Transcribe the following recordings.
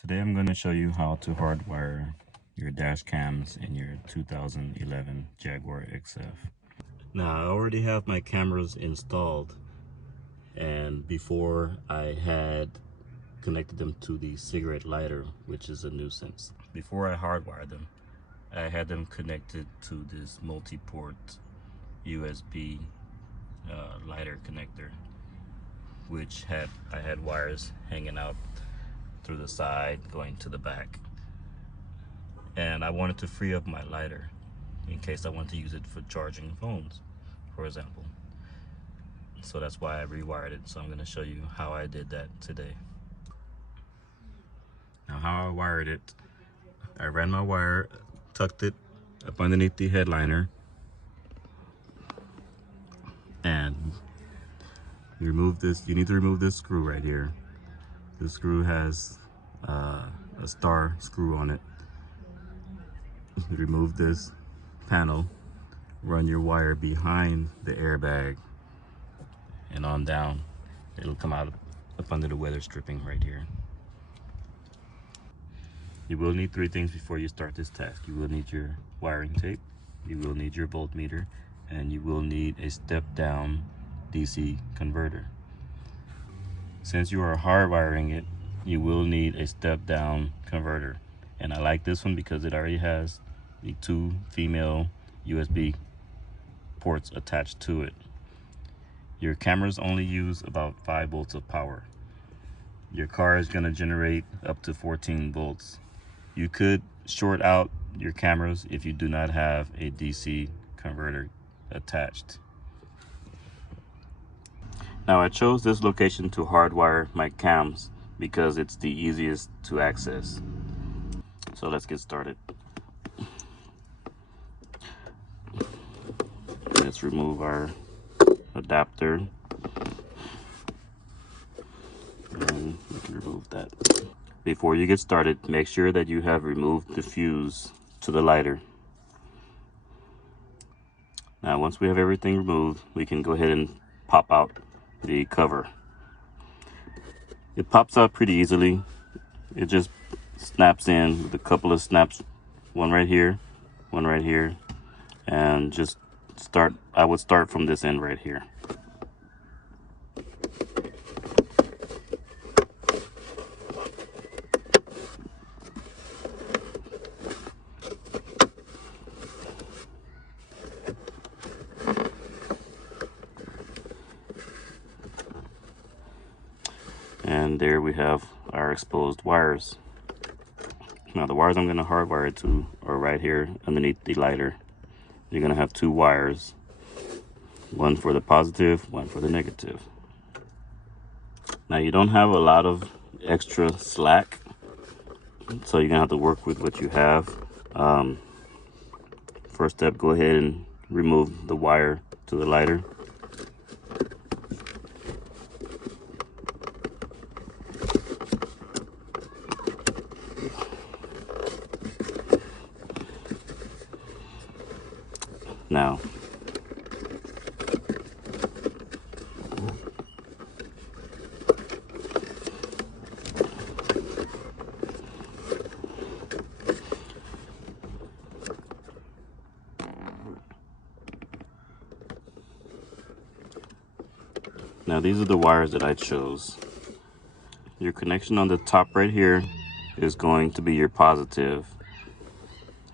Today I'm going to show you how to hardwire your dash cams in your 2011 Jaguar XF. Now I already have my cameras installed, and before I had connected them to the cigarette lighter, which is a nuisance. Before I hardwired them, I had them connected to this multi-port USB lighter connector, which I had wires hanging out through the side going to the back, and I wanted to free up my lighter in case I want to use it for charging phones, for example. So that's why I rewired it. So I'm going to show you how I did that today. Now, how I wired it: I ran my wire, tucked it up underneath the headliner, and you need to remove this screw right here. This screw has a star screw on it. Remove this panel, run your wire behind the airbag and on down. It'll come out up under the weather stripping right here. You will need three things before you start this task. You will need your wiring tape, you will need your voltmeter, and you will need a step down DC converter. Since you are hardwiring it, you will need a step down converter, and I like this one because it already has the two female USB ports attached to it. Your cameras only use about 5 volts of power. Your car is going to generate up to 14 volts. You could short out your cameras if you do not have a DC converter attached. Now, I chose this location to hardwire my cams because it's the easiest to access. So let's get started. Let's remove our adapter, and we can remove that. Before you get started, make sure that you have removed the fuse to the lighter. Now, once we have everything removed, we can go ahead and pop out the cover. It pops out pretty easily. It just snaps in with a couple of snaps, one right here, and just I would start from this end right here. And there we have our exposed wires. Now, the wires I'm going to hardwire to are right here underneath the lighter. You're going to have two wires, one for the positive, one for the negative. Now, you don't have a lot of extra slack, so you're going to have to work with what you have. First step, go ahead and remove the wire to the lighter. Now, these are the wires that I chose. Your connection on the top right here is going to be your positive,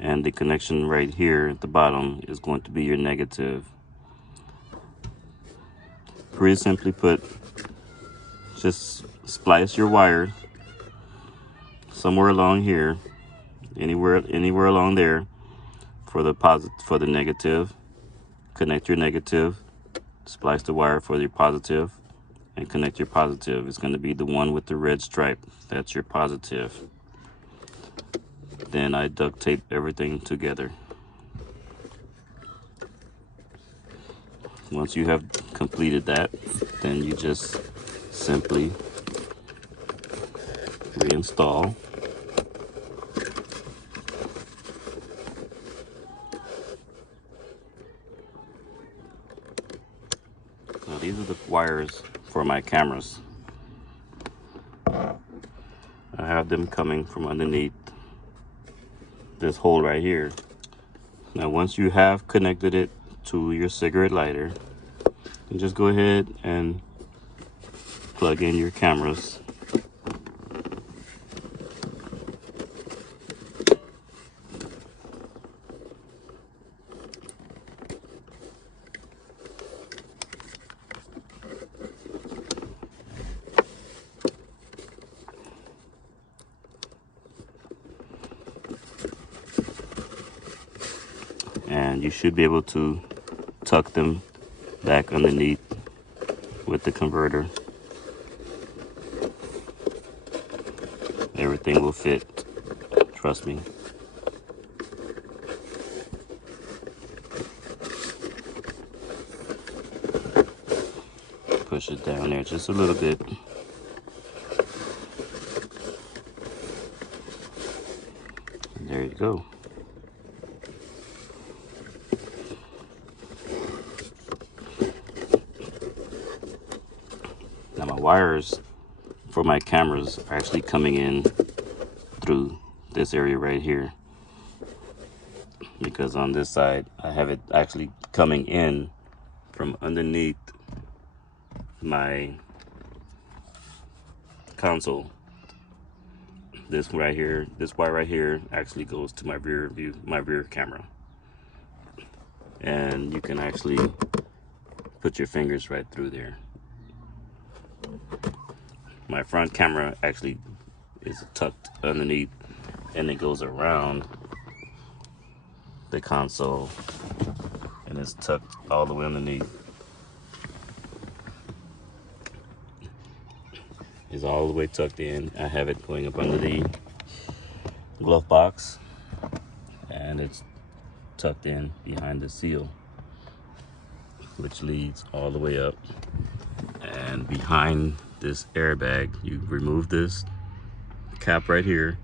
and the connection right here at the bottom is going to be your negative. Pretty simply put, just splice your wire somewhere along here, anywhere along there for the negative. Connect your negative, splice the wire for your positive, and connect your positive. It's going to be the one with the red stripe. That's your positive. Then I duct tape everything together. Once you have completed that, then you just simply reinstall. Now, these are the wires for my cameras. I have them coming from underneath this hole right here. Now once you have connected it to your cigarette lighter, you just go ahead and plug in your cameras. And you should be able to tuck them back underneath with the converter. Everything will fit, trust me. Push it down there just a little bit. And there you go. Now my wires for my cameras are actually coming in through this area right here, because on this side I have it actually coming in from underneath my console. This right here, this wire right here actually goes to my rear camera, and you can actually put your fingers right through there. My front camera actually is tucked underneath, and it goes around the console, and it's tucked all the way underneath. It's all the way tucked in. I have it going up under the glove box, and it's tucked in behind the seal, which leads all the way up. And behind this airbag, you remove this cap right here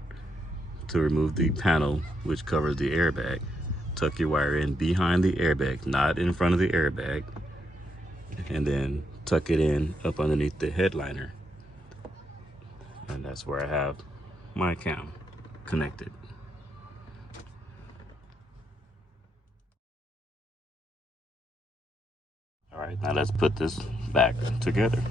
to remove the panel which covers the airbag. Tuck your wire in behind the airbag, not in front of the airbag, and then tuck it in up underneath the headliner. And that's where I have my cam connected. All right, now let's put this back together.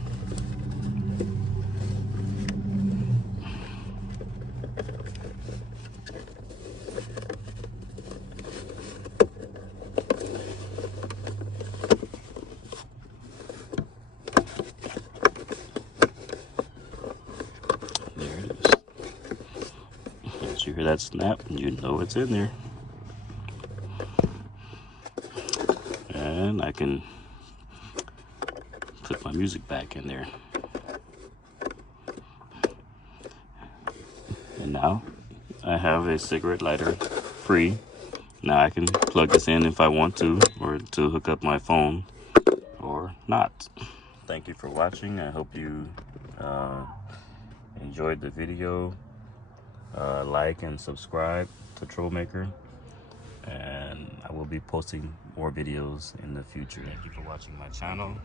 You hear that snap, you know it's in there. And I can put my music back in there. And now I have a cigarette lighter free. Now I can plug this in if I want to, or to hook up my phone, or not. Thank you for watching. I hope you enjoyed the video. Like and subscribe to Troublemaker, and I will be posting more videos in the future. Thank you for watching my channel.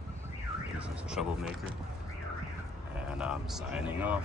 This is Troublemaker, and I'm signing off.